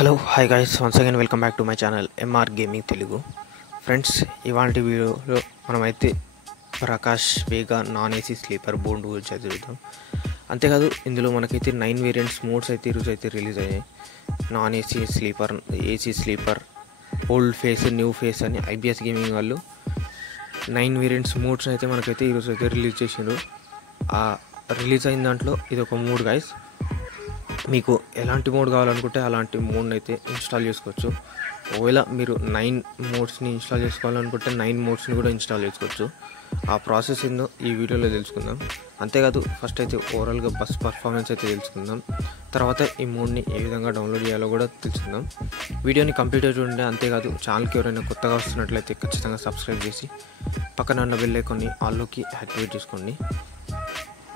Hello hi guys, once again welcome back to my channel MR gaming Telugu. Friends, ఇవాళ వీడియోలో మనమైతే Prakash Vega non AC sleeper board గురించి అయితే చూద్దాం. అంతేకాదు ఇందులో మనకైతే 9 వేరియంట్స్ మోడ్స్ అయితే ఈరోజు అయితే రిలీజ్ అయ్యాయి. Non AC sleeper, AC sleeper, old face, new face అని ఐబిఎస్ గేమింగ్ వాళ్ళు 9 వేరియంట్స్ మోడ్స్ అయితే మనకైతే ఈరోజు అయితే రిలీజ్ చేసిండ్రు. ఆ రిలీజ్ అయిన దాంట్లో ఇది ఒక మోడ్ గైస్. మీకు ఎలాంటి మోడ్ కావాలనుకుంటే అలాంటి మోడ్ని అయితే ఇన్స్టాల్ చేసుకోవచ్చు. ఒకవేళ మీరు 9 మోడ్స్ని ఇన్స్టాల్ చేసుకోవాలనుకుంటే 9 మోడ్స్ని కూడా ఇన్స్టాల్ చేసుకోవచ్చు. ఆ ప్రాసెస్ ఏందో ఈ వీడియోలో తెలుసుకుందాం. అంతేకాదు ఫస్ట్ అయితే ఓవరాల్గా బస్ పర్ఫార్మెన్స్ అయితే తెలుసుకుందాం. తర్వాత ఈ మోడ్ని ఏ విధంగా డౌన్లోడ్ చేయాలో కూడా తెలుసుకుందాం. వీడియోని కంప్లీట్గా చూడండి. అంతేకాదు ఛానల్కి ఎవరైనా కొత్తగా వస్తున్నట్లయితే ఖచ్చితంగా సబ్స్క్రైబ్ చేసి పక్కన ఉన్న బెల్ ఐకాన్ని ఆల్లోకి యాక్టివేట్ చేసుకోండి.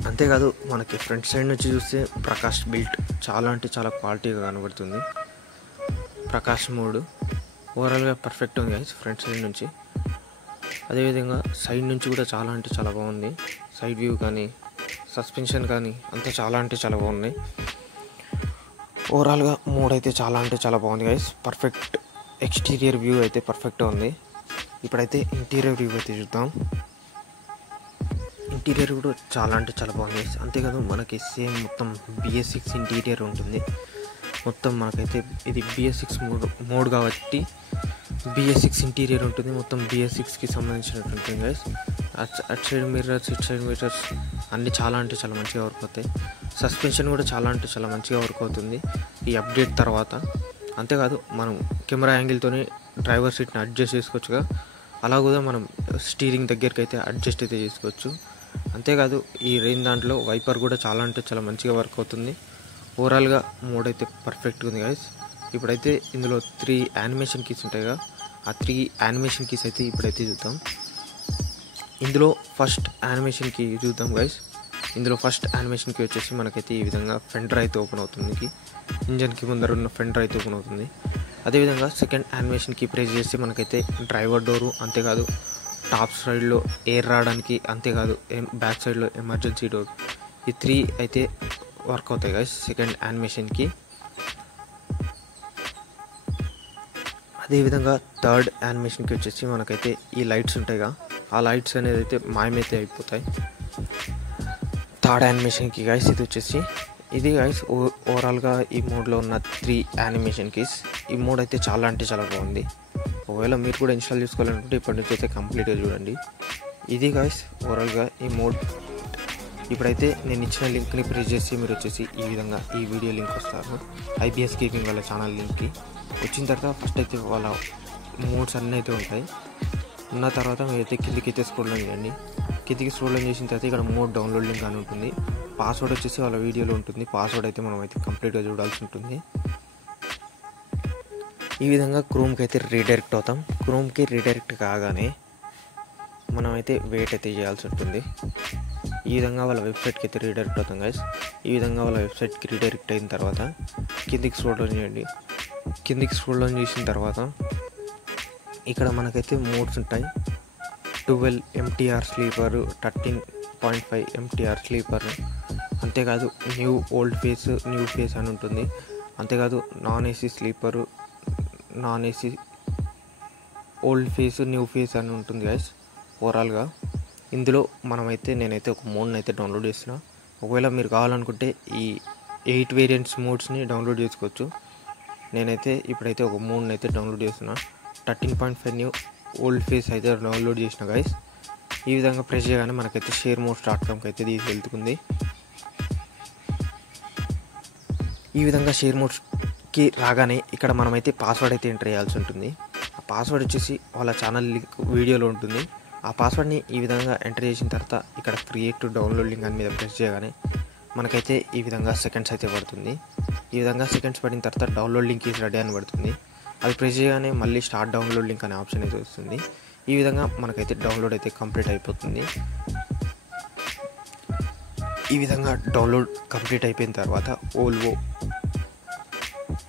అంతేకాదు మనకి ఫ్రంట్ సైడ్ నుంచి చూస్తే ప్రకాష్ బిల్ట్ చాలా అంటే చాలా క్వాలిటీగా కనబడుతుంది. ప్రకాష్ మోడ్ ఓవరాల్గా పర్ఫెక్ట్ ఉంది గైస్ ఫ్రంట్ సైడ్ నుంచి. అదేవిధంగా సైడ్ నుంచి కూడా చాలా అంటే చాలా బాగుంది. సైడ్ వ్యూ కానీ సస్పెన్షన్ కానీ అంతా చాలా అంటే చాలా బాగున్నాయి. ఓవరాల్గా మోడ్ అయితే చాలా అంటే చాలా బాగుంది గైస్. పర్ఫెక్ట్ ఎక్స్టీరియర్ వ్యూ అయితే పర్ఫెక్ట్గా ఉంది. ఇప్పుడైతే ఇంటీరియర్ వ్యూ అయితే చూద్దాం. ఇంటీరియర్ కూడా చాలా అంటే చాలా బాగుంది. అంతేకాదు మనకి సేమ్ మొత్తం BS6 ఇంటీరియర్ ఉంటుంది. మొత్తం మనకైతే ఇది BS6 మోడ్ కాబట్టి BS6 ఇంటీరియర్ ఉంటుంది. మొత్తం BS6కి సంబంధించినటువంటి గైస్. అటు సైడ్ మిర్రర్స్, ఇటు సైడ్ మిర్రర్స్ అన్నీ చాలా అంటే చాలా మంచిగా వర్క్ అవుతాయి. సస్పెన్షన్ కూడా చాలా అంటే చాలా మంచిగా వర్క్ అవుతుంది ఈ అప్డేట్ తర్వాత. అంతేకాదు మనం కెమెరా యాంగిల్తోనే డ్రైవర్ సీట్ని అడ్జస్ట్ చేసుకోవచ్చుగా. అలా కూడా మనం స్టీరింగ్ దగ్గరికి అయితే అడ్జస్ట్ అయితే చేసుకోవచ్చు. అంతేకాదు ఈ రేంజ్ దాంట్లో వైపర్ కూడా చాలా అంటే చాలా మంచిగా వర్క్ అవుతుంది. ఓవరాల్గా మోడ్ అయితే పర్ఫెక్ట్గా ఉంది గైస్. ఇప్పుడైతే ఇందులో 3 యానిమేషన్ కీస్ ఉంటాయిగా, ఆ 3 యానిమేషన్ కీస్ అయితే ఇప్పుడైతే చూద్దాం. ఇందులో ఫస్ట్ యానిమేషన్ కీ చూద్దాం గైస్. ఇందులో ఫస్ట్ యానిమేషన్ కీ వచ్చేసి మనకైతే ఈ విధంగా ఫెండర్ అయితే ఓపెన్ అవుతుంది. ఇంజన్కి ముందర ఉన్న ఫెండర్ అయితే ఓపెన్ అవుతుంది. అదేవిధంగా సెకండ్ యానిమేషన్ కీ ప్రెస్ చేస్తే మనకైతే డ్రైవర్ డోరు, అంతేకాదు టాప్ సైడ్లో ఎయిర్ రావడానికి, అంతేకాదు బ్యాక్ సైడ్లో ఎమర్జెన్సీ డోర్, ఈ 3 అయితే వర్క్ అవుతాయి గైస్ సెకండ్ యానిమేషన్కి. అదేవిధంగా థర్డ్ యానిమేషన్కి వచ్చేసి మనకైతే ఈ లైట్స్ ఉంటాయిగా, ఆ లైట్స్ అనేది అయితే మాయమైతే అయిపోతాయి థర్డ్ యానిమేషన్కి గైస్. ఇది వచ్చేసి ఇది గైస్ ఓవరాల్గా ఈ మోడ్లో ఉన్న 3 యానిమేషన్ కీస్. ఈ మోడ్ అయితే చాలా అంటే చాలా బాగుంది. ఒకవేళ మీరు కూడా ఇన్స్టాల్ చేసుకోవాలనుకుంటే ఇప్పటి నుంచి అయితే కంప్లీట్గా చూడండి. ఇది గైస్ ఓవరాల్గా ఈ మోడ్. ఇప్పుడైతే నేను ఇచ్చిన లింక్ని ప్రెస్ చేసి మీరు వచ్చేసి ఈ విధంగా ఈ వీడియో లింక్ వస్తారు ఐబిఎస్ గేమింగ్ వాళ్ళ ఛానల్ లింక్కి. వచ్చిన తర్వాత ఫస్ట్ అయితే వాళ్ళ మోడ్స్ అన్నీ అయితే ఉంటాయి. ఉన్న తర్వాత మీరైతే కిందికి అయితే స్క్రోల్ చేయండి. కిందికి స్క్రోల్ చేసిన తర్వాత ఇక్కడ మోడ్ డౌన్లోడ్ లింక్ అని ఉంటుంది. పాస్వర్డ్ వచ్చేసి వాళ్ళ వీడియోలో ఉంటుంది. పాస్వర్డ్ అయితే మనం అయితే కంప్లీట్గా చూడాల్సి ఉంటుంది. ఈ విధంగా క్రోమ్కి అయితే రీడైరెక్ట్ అవుతాం. క్రోమ్కి రీడైరెక్ట్ కాగానే మనమైతే వెయిట్ అయితే చేయాల్సి ఉంటుంది. ఈ విధంగా వాళ్ళ వెబ్సైట్కి అయితే రీడైరెక్ట్ అవుతాం గైస్. ఈ విధంగా వాళ్ళ వెబ్సైట్కి రీడైరెక్ట్ అయిన తర్వాత కిందికి స్క్రోల్ డౌన్ చేయండి. కిందికి స్క్రోల్ డౌన్ చేసిన తర్వాత ఇక్కడ మనకైతే మోడ్స్ ఉంటాయి. 12 MTR స్లీపర్, 13.5 MTR స్లీపర్, అంతేకాదు new old face, new face అని ఉంటుంది. అంతేకాదు non AC sleeper, non AC old face, new face అని ఉంటుంది గైస్. ఓవరాల్గా ఇందులో నేనైతే ఒక మోడ్ని అయితే డౌన్లోడ్ చేస్తున్నా. ఒకవేళ మీరు కావాలనుకుంటే ఈ 8 వేరియంట్స్ మోడ్స్ని డౌన్లోడ్ చేసుకోవచ్చు. నేనైతే ఇప్పుడైతే ఒక మోడ్ని అయితే డౌన్లోడ్ చేస్తున్నా. 13.5 న్యూ ఓల్డ్ ఫేస్ అయితే డౌన్లోడ్ చేసిన గైస్. ఈ విధంగా ప్రెస్ చేయగానే మనకైతే sharemodescomకి అయితే తీసుకెళ్తుంది. ఈ విధంగా షేర్ మోడ్స్కి రాగానే ఇక్కడ మనమైతే పాస్వర్డ్ అయితే ఎంటర్ చేయాల్సి ఉంటుంది. ఆ పాస్వర్డ్ వచ్చేసి వాళ్ళ ఛానల్ లింక్ వీడియోలో ఉంటుంది. ఆ పాస్వర్డ్ని ఈ విధంగా ఎంటర్ చేసిన తర్వాత ఇక్కడ క్రియేట్ టు డౌన్లోడ్ లింక్ అని మీద ప్రెస్ చేయగానే మనకైతే ఈ విధంగా సెకండ్స్ అయితే పడుతుంది. ఈ విధంగా సెకండ్స్ పడిన తర్వాత డౌన్లోడ్ లింక్ ఈజ్ రెడీ అని పడుతుంది. అది ప్రెస్ చేయగానే మళ్ళీ స్టార్ట్ డౌన్లోడ్ లింక్ అనే ఆప్షన్ అయితే వస్తుంది. ఈ విధంగా మనకైతే డౌన్లోడ్ అయితే కంప్లీట్ అయిపోతుంది. ఈ విధంగా డౌన్లోడ్ కంప్లీట్ అయిపోయిన తర్వాత ఓల్వో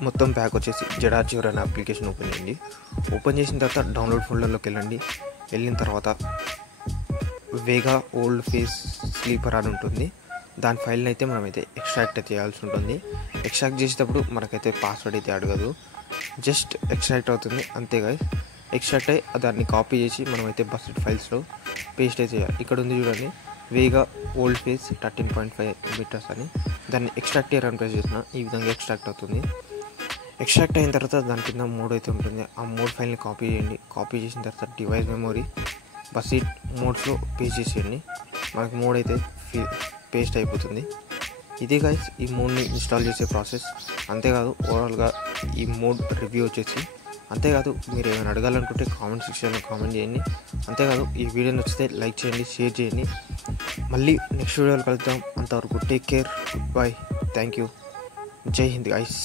మొత్తం ప్యాక్ వచ్చేసి జెడాచ్యూర్ అనే అప్లికేషన్ ఓపెన్ చేయండి. ఓపెన్ చేసిన తర్వాత డౌన్లోడ్ ఫోల్డర్లోకి వెళ్ళండి. వెళ్ళిన తర్వాత వేగా ఓల్డ్ ఫేస్ స్లీపర్ అని ఉంటుంది. దాని ఫైల్ని అయితే మనమైతే ఎక్స్ట్రాక్ట్ అయితే చేయాల్సి ఉంటుంది. ఎక్స్ట్రాక్ట్ చేసేటప్పుడు మనకైతే పాస్వర్డ్ అయితే అడగదు, జస్ట్ ఎక్స్ట్రాక్ట్ అవుతుంది అంతే గైస్. ఎక్స్ట్రాక్ట్ అయ్యి దాన్ని కాపీ చేసి మనమైతే బస్టెడ్ ఫైల్స్లో పేస్ట్ అయితే చేయాలి. ఇక్కడ ఉంది చూడండి, వేగా ఓల్డ్ ఫేస్ 13.5 మీటర్స్ అని, దాన్ని ఎక్స్ట్రాక్ట్ రన్ ప్రెస్ చేసిన ఈ విధంగా ఎక్స్ట్రాక్ట్ అవుతుంది. ఎక్స్ట్రాక్ట్ అయిన తర్వాత దాని కింద మోడ్ అయితే ఉంటుంది, ఆ మోడ్ ఫైల్ని కాపీ చేయండి. కాపీ చేసిన తర్వాత డివైస్ మెమొరీ బస్సీడ్ మోడ్స్లో పేస్ట్ చేసేయండి. మనకు మోడ్ అయితే పేస్ట్ అయిపోతుంది. ఇది గైస్ ఈ మోడ్ని ఇన్స్టాల్ చేసే ప్రాసెస్. అంతేకాదు ఓవరాల్గా ఈ మోడ్ రివ్యూ వచ్చేసి. అంతేకాదు మీరు ఏమైనా అడగాలనుకుంటే కామెంట్ సెక్షన్లో కామెంట్ చేయండి. అంతేకాదు ఈ వీడియో నచ్చితే లైక్ చేయండి, షేర్ చేయండి. మళ్ళీ నెక్స్ట్ వీడియోలో కలుద్దాం. అంతవరకు take care, good bye, thank you, జై హింద్ గైస్.